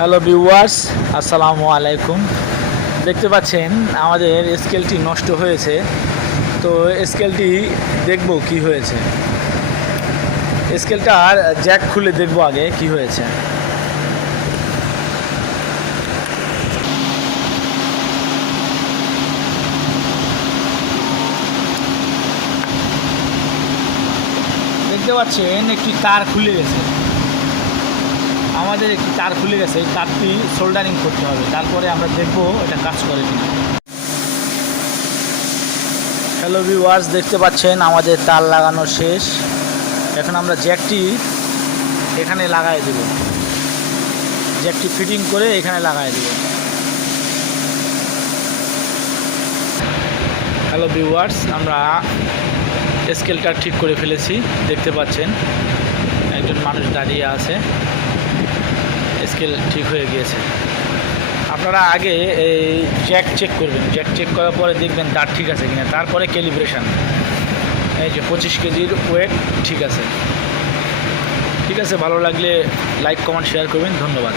Hello viewers, আসসালামু আলাইকুম। দেখতে পাচ্ছেন আমাদের স্কেলটি নষ্ট হয়েছে। তো স্কেলটি দেখব কি হয়েছে। স্কেলটার জ্যাক খুলে দেখব আগে কি হয়েছে। দেখতে পাচ্ছেন একটি তার খুলে গেছে। আমাদের একটি তার খুলে গেছে, এই তারটি সোল্ডারিং করতে হবে, তারপরে আমরা দেখব এটা কাজ করে কিনা। হ্যালো ভিউয়ার্স, দেখতে পাচ্ছেন আমাদের তার লাগানো শেষ। এখন আমরা জ্যাকটি এখানে লাগাই দেব, জ্যাকটি ফিটিং করে এখানে লাগাই দেব। হ্যালো ভিউয়ার্স, আমরা স্কেলটা ঠিক করে ফেলেছি। দেখতে পাচ্ছেন একজন মানুষ দাঁড়িয়ে আছে, স্কেল ঠিক হয়ে গিয়েছে। আপনারা আগে এই জ্যাক চেক করবেন, জ্যাক চেক করার পরে দেখবেন তার ঠিক আছে কিনা, তারপরে ক্যালিব্রেশন। এই যে 25 কেজির ওয়েট ঠিক আছে। ঠিক আছে, ভালো লাগলে লাইক কমেন্ট শেয়ার করবেন। ধন্যবাদ।